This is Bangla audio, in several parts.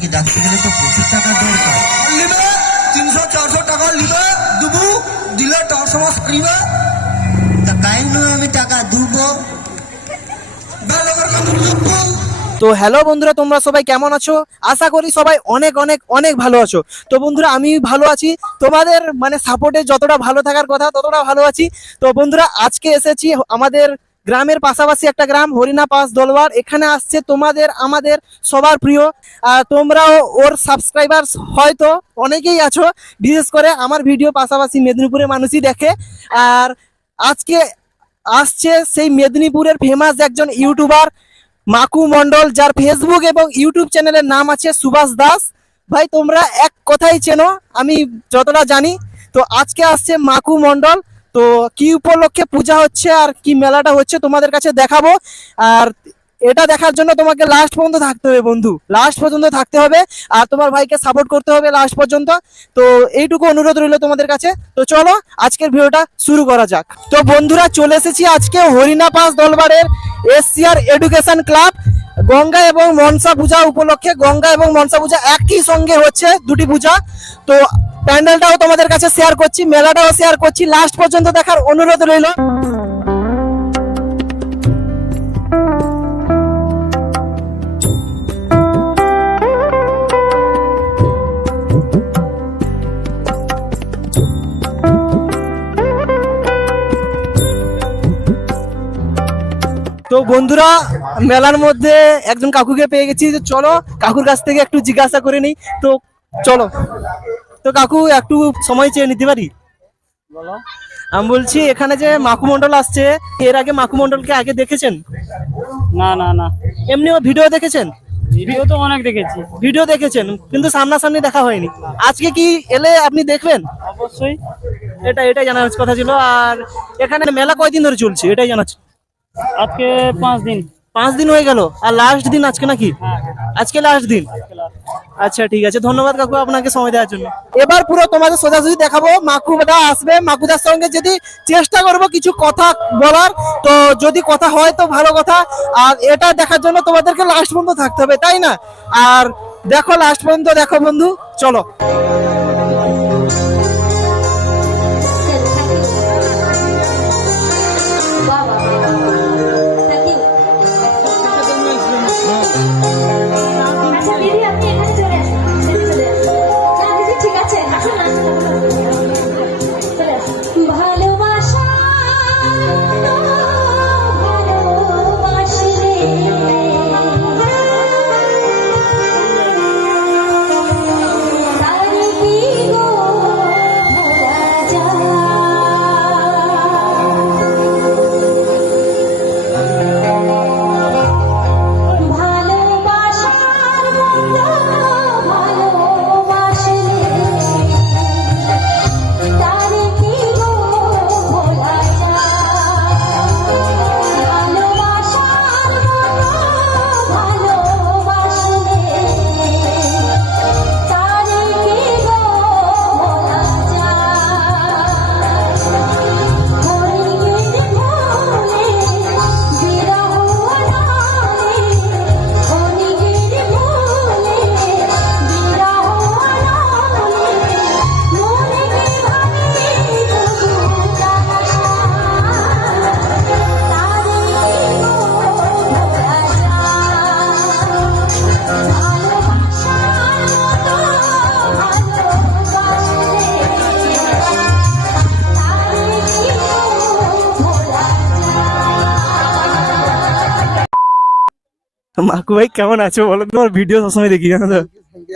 আজকে ডাকতে গেলে তো প্রচুর টাকার দরকার। লিবে তিনশো চারশো টাকা লিবে দুবু দিলে সময় সারিবে তা তাই নয় আমি টাকা দুবো? তো হ্যালো বন্ধুরা তোমরা সবাই কেমন আছো? আশা করি সবাই অনেক অনেক অনেক ভালো আছো। তো বন্ধুরা আমি ভালো আছি। তোমাদের মানে সাপোর্টে যতটা ভালো থাকার কথা ততটা ভালো আছি। তো বন্ধুরা আজকে এসেছি আমাদের গ্রামের পাশাপাশি একটা গ্রাম, হরিণা পাস দলবার এখানে আসছে তোমাদের, আমাদের সবার প্রিয়। আর তোমরাও ওর সাবস্ক্রাইবার হয়তো অনেকেই আছো, বিশেষ করে আমার ভিডিও পাশাপাশি মেদিনীপুরের মানুষই দেখে। আর আজকে আসছে সেই মেদিনীপুরের ফেমাস একজন ইউটিউবার মাকু মন্ডল যার ফেসবুক এবং ইউটিউব চ্যানেলের নাম আছে সুভাষ দাস। ভাই, তোমরা এক কথাই চেনো, আমি যতটা জানি। তো আজকে আসছে মাকু মন্ডল তো কি উপলক্ষে পূজা হচ্ছে আর কি মেলাটা হচ্ছে তোমাদের কাছে দেখাবো। আর এটা দেখার জন্য তোমাকে লাস্ট পর্যন্ত থাকতে হবে বন্ধু। লাস্ট পর্যন্ত থাকতে হবে আর তোমার ভাইকে সাপোর্ট করতে হবে লাস্ট পর্যন্ত। তো এইটুকু অনুরোধ রইল তোমাদের কাছে। তো চলো আজকের ভিডিওটা শুরু করা যাক। তো বন্ধুরা চলে এসেছি আজকে হরিণা পাস দলবারের এশিয়ার এডুকেশন ক্লাব। গঙ্গা এবং মনসা পূজা উপলক্ষে। গঙ্গা এবং মনসা পূজা একই সঙ্গে হচ্ছে দুটি পূজা। তো প্যান্ডেলটাও তোমাদের কাছে শেয়ার করছি, মেলাটাও শেয়ার করছি। লাস্ট পর্যন্ত দেখার অনুরোধ রইল। তো বন্ধুরা, মেলার মধ্যে একজন কাকুকে পেয়ে গেছি। চলো, কাকুর কাছ থেকে একটু জিজ্ঞাসা করে নিই। তো চলো। তো কাকু একটু সময় চেয়ে নিতে পারি? বলো। আমি বলছি এখানে যে মাকু মন্ডল আসছে এর আগে মাকু মন্ডলকে আগে দেখেছেন? না না না। এমনি ও ভিডিও দেখেছেন? ভিডিও তো অনেক দেখেছি। ভিডিও দেখেছেন কিন্তু সামনাসামনি দেখা হয়নি। আজকে কি এলে আপনি দেখবেন? অবশ্যই। এটা এটাই জানার কথা ছিল। আর এখানে মেলা কয়দিন ধরে চলছে? এটাই ছিল। আজকে পাঁচ দিন। পাঁচ দিন হয়ে গেল। আর লাস্ট দিন আজকে নাকি? হ্যাঁ। আজকে লাস্ট দিন। আচ্ছা ঠিক আছে। ধন্যবাদ কাকু আপনাকে সময় দেওয়ার জন্য। এবার পুরো তোমাদের সোজাসুজি দেখাবো। মাকুদা আসবে। মাকুদার সঙ্গে যদি চেষ্টা করব কিছু কথা বলার, তো যদি কথা হয় তো ভালো কথা। আর এটা দেখার জন্য তোমাদেরকে লাস্ট পর্যন্ত থাকতে হবে, তাই না? আর দেখো লাস্ট পর্যন্ত দেখো বন্ধু। চলো। মাকু ভাই কেমন আছো বলো? তোমার ভিডিও সবসময় দেখি জানো তো?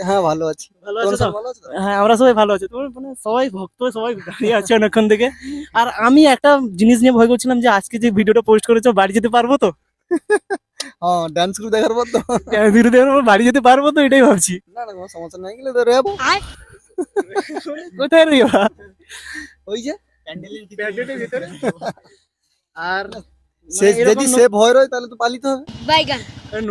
হ্যাঁ ভালো আছি। ভালো আছো হ্যাঁ আমরা সবাই ভালো আছি। তোমার মানে সবাই ভক্ত সবাই দাঁড়িয়ে আছে অনেকক্ষণ থেকে। আর আমি একটা জিনিস নিয়ে ভয় করছিলাম যে আজকে যে ভিডিওটা পোস্ট করেছ বাড়ি যেতে পারব তো? হ্যাঁ ডান্স করে দেখার পর তো। ভিডিও বাড়ি যেতে পারব তো এটাই ভাবছি। না না কোনো সমস্যা নাই গেলে তো রেব কোথায় ওই যে আর মানে যদি সে ভয় রয় তাহলে তো পালিতে হবে।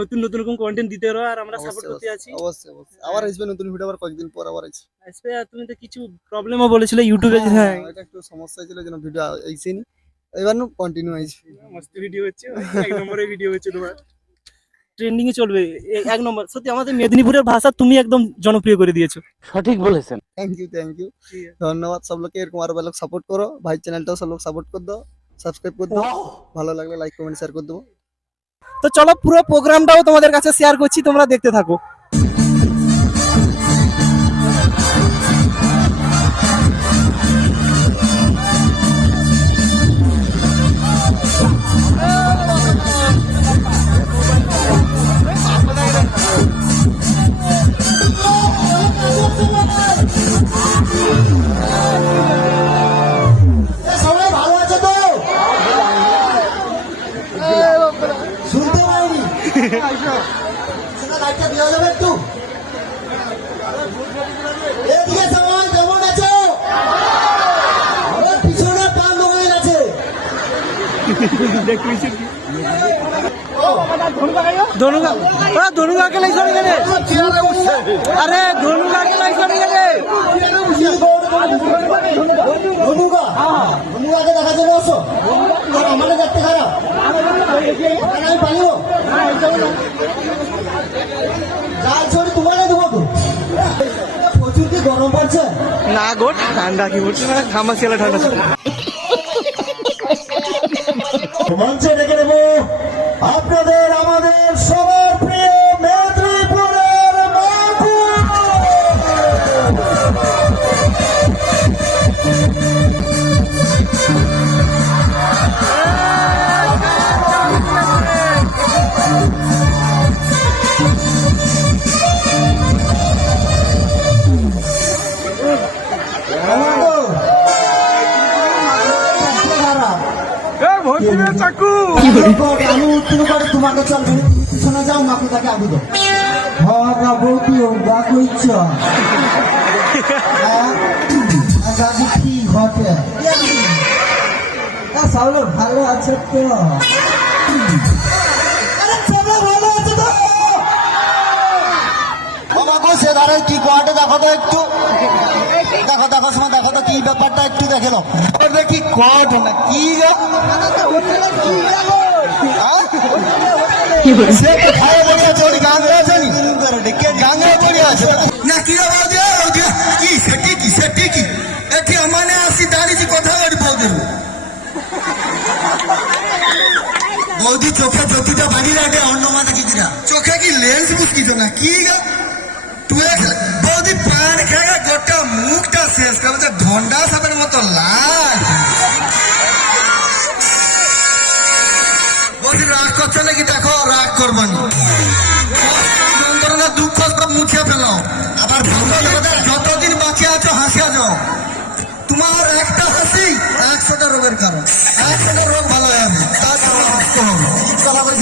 নতুন নতুন রকম কন্টেন্ট দিতে রো আর আমরা সাপোর্ট করতে আছি। অবশ্যই অবশ্যই। আবার হ্যাঁ। আসবে নতুন ভিডিও আবার কয়েকদিন পর আবার আসবে। আসবে তুমি তো কিছু প্রবলেমও বলেছিলে ইউটিউবে হ্যাঁ, হ্যাঁ এটা একটু সমস্যা ছিল যেন ভিডিও আইছেনি এবার কন্টিনিউ আসবে। হ্যাঁ, মস্ত ভিডিও হচ্ছে এক নম্বরের ভিডিও হচ্ছে তোমার। ট্রেন্ডিং এ চলবে এক নম্বর সত্যি আমাদের মেদিনীপুরের ভাষা তুমি একদম জনপ্রিয় করে দিয়েছ। সঠিক বলেছেন। থ্যাংক ইউ থ্যাংক ইউ ধন্যবাদ সব লোকে এরকম আরও ভালো সাপোর্ট করো। ভাই চ্যানেলটাও সব লোক সাপোর্ট কর দাও। সাবস্ক্রাইব করে দাও। ভালো লাগলে লাইক কমেন্ট শেয়ার করে দেবো। তো চলো পুরো প্রোগ্রামটাও তোমাদের কাছে শেয়ার করছি, তোমরা দেখতে থাকো। ধনুকা ধনুকাকে লাই সরে আরে ধনুকাকে লাই সরে ধনুকা ধনুকাকে দেখা যাবে আসো আমাদের দেখতে খারাপ আমি পালিও জাল ছড়ি তোমার দেবো তো প্রচুর কি গরম পড়ছে না গো ঠান্ডা কি বলছো? না ঘামাসিয়ালা ঠান্ডা মঞ্চে ডেকে নেব। আপনাদের আমি উত্তীর্ণ করে তোমাকে চলবে পিছনে যাও মাকে তাকে আগে দাও হওয়া বৌদি ওগা কইছ গাজি কি ঘটে সাউল ভালো আছে তো আরে সবাই ভালো আছে তো বাবা সে ধারে কি কোয়াটে দেখো তো একটু। দেখো দেখো সময় দেখো তো কি ব্যাপারটা একটু দেখে নাও। ওটা কি কট না? কি বৌদি এটি আমানে আসি দাঁড়িয়েছি কথা বলি চোখে জ্যোতিটা বাড়ি রাখে অন্য মাথা কি চোখে কি লেন্স বুঝকিছ না কি গা? তুই এক- বৌদি পান খেয়ে গোটা মুখটা শেষ করে বলছে ধন্ডা সাপের মতো লাল। বৌদি রাগ করছে নাকি? দেখো, রাগ করবানি যন্ত্রণা দুঃখ সব মুছে ফেলো। আবার যতদিন বাঁচে আছো হাসিয়া যাও তোমার একটা হাসি, একশোটা রোগের কারণ। একশোটা রোগ ভালো যাবে। তার হবে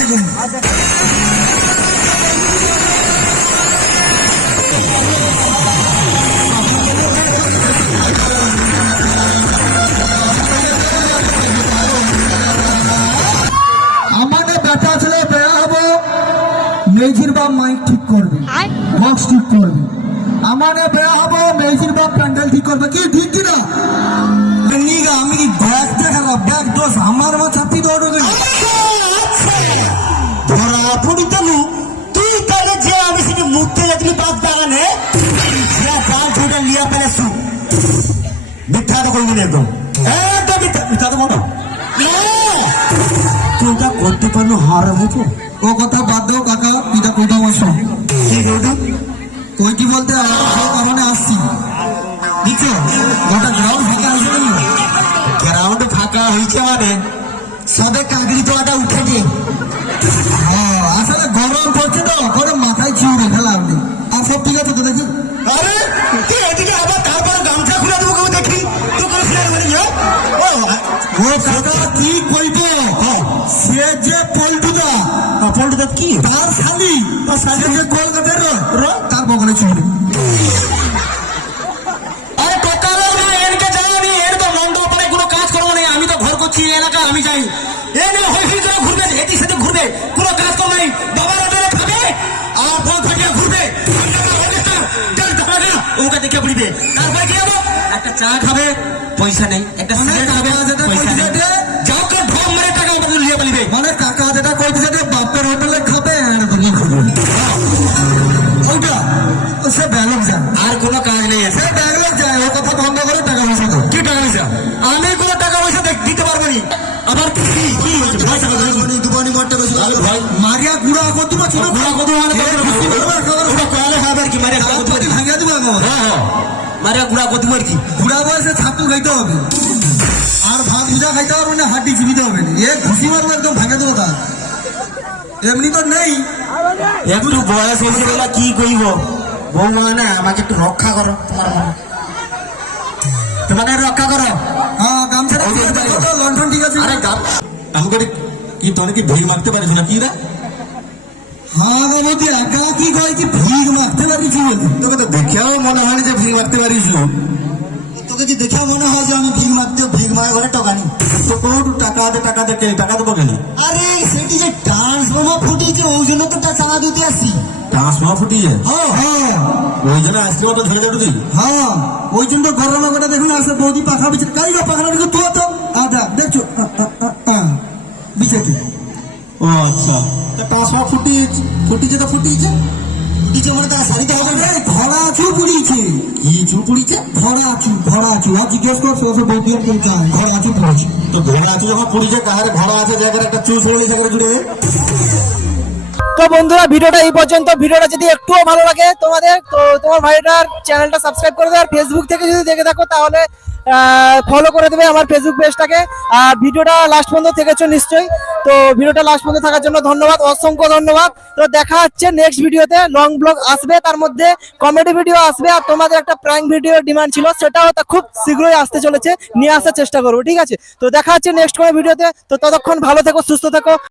আমাদের বেড়া হব। মেজির বাপ প্যান্ডেল ঠিক করবে কি? ঠিক কি না? আমি কি ব্যাগ দেখালাম ব্যাগ দোষ আমার মাথাতে দৌড়বে ধরা পড়ি তনু তুই কালে যে আমি সেটি মুক্তি লাগলি পাঁচ বাগানে যে জাল ছোটা লিয়া পেরেছু মিথ্যা তো করবি না একদম। একদম মিথ্যা মিথ্যা তো বলো। তুই এটা করতে পারল হার হয়েছে ও কথা বাদ দাও, কাকা। পিতা কইটা বসো ঠিক আছে? কইটি বলতে আমার কারণে আসছি। গোটা গ্রাউন্ড ফাঁকা হয়েছে গ্রাউন্ড ফাঁকা হয়েছে মানে সবে কাকড়ি তোয়াটা উঠেছে ও, আসলে গরম পড়ছে তো করে মাথায় চিউ রেখে লাভ নেই। আর সব ঠিক আছে তো দেখি। আরে তুই এদিকে আবার তারপর গামছা খুলে দেবো কেউ দেখি? তুই করে ফেলে মানে ও ও কাকা কি কইব সে যে পল্টুদা। পল্টুদা কি? তার শালি তার শালি যে কলকাতার। চা খাবে পয়সা নেই একটা মানে যেটা বাপের হোটেলে খাবে তুমি সে আর কোনো কাজ নেই সে ব্যালেন্স যায় ও কথা বন্ধ করে টাকা পয়সা দাও কি টাকা পয়সা আমি কোনো টাকা পয়সা দিতে পারব না আবার কি কি ভয় টাকা মারিয়া গুড়া কত বছর গুড়া কত খাইতে হবে। আর ভাত ভিজা খাইতে হবে না হাড্ডি চিবিতে হবে না। এ ঘুষি মারবো একদম ভাঙে দেবো তা এমনি তো নেই। একটু বয়স হয়েছে বলে কি কইব? বৌমা না আমাকে একটু রক্ষা করো তোমার মনে। তোমাকে রক্ষা করো। হ্যাঁ তো, লণ্ঠন ঠিক আছে। আরে গাম আমাকে কি তোর কি ভিড় মারতে পারিস না? কি রে? হ্যাঁ বাবুদি একা কি কয় কি ভিড় মারতে পারিস তোকে তো দেখেও মনে হয় যে ভিড় মারতে পারিস তোকে কি দেখে মনে হয় যে আমি ভিগ মারতে ভিগ মারা ঘরে টকানি তো কোন টাকা দে টাকা দে টাকা দেবো কেন আরে সেটি যে ডান্স বোমা ফুটেছে ওই জন্য তো তার চাঁদা দিতে আসি ট্রান্সফার ফুটিয়ে? হ্যাঁ হ্যাঁ। ওই জন্য আসলে তো ধরে যাব তুই হ্যাঁ। ওই জন্য গরমা করে দেখুন আসে বৌদি পাখা বিছে কাই গা পাখা দিকে তো তো। আ দেখ দেখছ? বিছেতে ও আচ্ছা। ট্রান্সফার ফুটিয়েছে ফুটিছে তো ফুটিয়েছে। ফুটেছে মানে তার শাড়িতে হবে আরে ধরা আছু পুড়িয়েছে। কি চুল পুড়িছে ধরা আছু ধরা আছু। আর জিজ্ঞেস বৌদি আর কেউ চায় পড়েছে। তো যখন কাহারে ঘোড়া আছে জায়গায় একটা জুড়ে তো বন্ধুরা ভিডিওটা এই পর্যন্ত। ভিডিওটা যদি একটুও ভালো লাগে তোমাদের তো তোমার ভাইটার চ্যানেলটা সাবস্ক্রাইব করে দেবে আর ফেসবুক থেকে যদি দেখে থাকো তাহলে ফলো করে দেবে আমার ফেসবুক পেজটাকে আর ভিডিওটা লাস্ট পর্যন্ত থেকেছো নিশ্চয়ই। তো ভিডিওটা লাস্ট পর্যন্ত থাকার জন্য ধন্যবাদ, অসংখ্য ধন্যবাদ। তো দেখা হচ্ছে নেক্সট ভিডিওতে লং ব্লগ আসবে, তার মধ্যে কমেডি ভিডিও আসবে, আর তোমাদের একটা প্র্যাঙ্ক ভিডিও ডিমান্ড ছিল, সেটাও তা খুব শীঘ্রই আসতে চলেছে, নিয়ে আসার চেষ্টা করব, ঠিক আছে? তো দেখা হচ্ছে নেক্সট কোনো ভিডিওতে তো ততক্ষণ ভালো থেকো, সুস্থ থেকো।